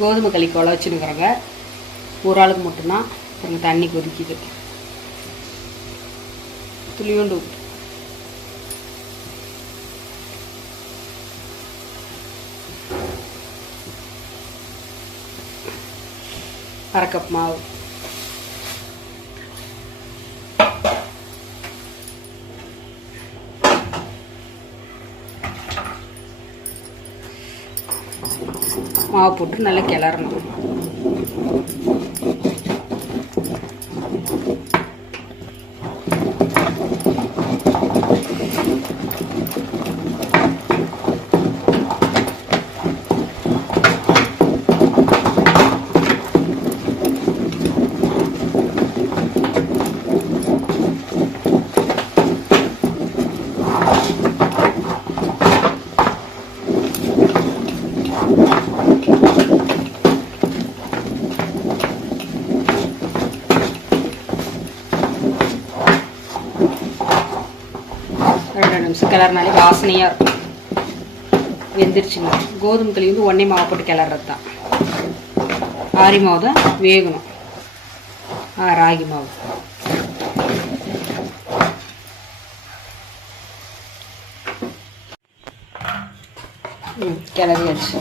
கோதுமை களி கொலை வச்சுருக்குறோங்க. ஒரு ஆளுக்கு மட்டும்தான். அப்புறம் தண்ணி கொதிக்குது. துளியோண்டு உப்பு, அரை கப் மாவு, மாவு போட்டு நல்லா கிளறணும். கிளறினாலே வாசனையாக இருக்கும். வெந்துருச்சுங்க. கோதுமை களி வந்து ஒன்றே மாவு போட்டு கிளறது தான். ஆரி மாவு தான் வேகணும். ராகி மாவு. கிளறியாச்சு.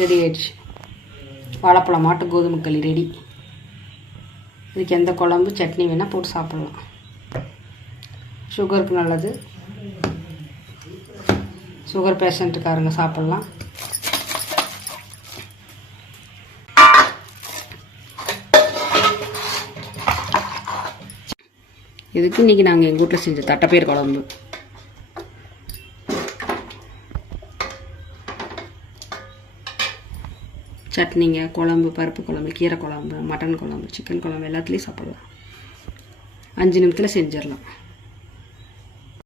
ரெடி ஆயிடுச்சு. வாழைப்பழம் மாட்டு கோதுமை களி ரெடி. இதுக்கு எந்த குழம்பு சட்னி வேணால் போட்டு சாப்பிட்லாம். சுகருக்கு நல்லது. சுகர் பேஷண்ட்டுக்காரங்க சாப்பிட்லாம். இதுக்கு இன்றைக்கி நாங்கள் எங்கள் வீட்டில் செஞ்ச தட்டைப்பயிர் குழம்பு. சட்னிங்க, குழம்பு, பருப்பு குழம்பு, கீரை குழம்பு, மட்டன் குழம்பு, சிக்கன் குழம்பு எல்லாத்துலேயும் சாப்பிட்லாம். 5 நிமிஷத்தில் செஞ்சிடலாம்.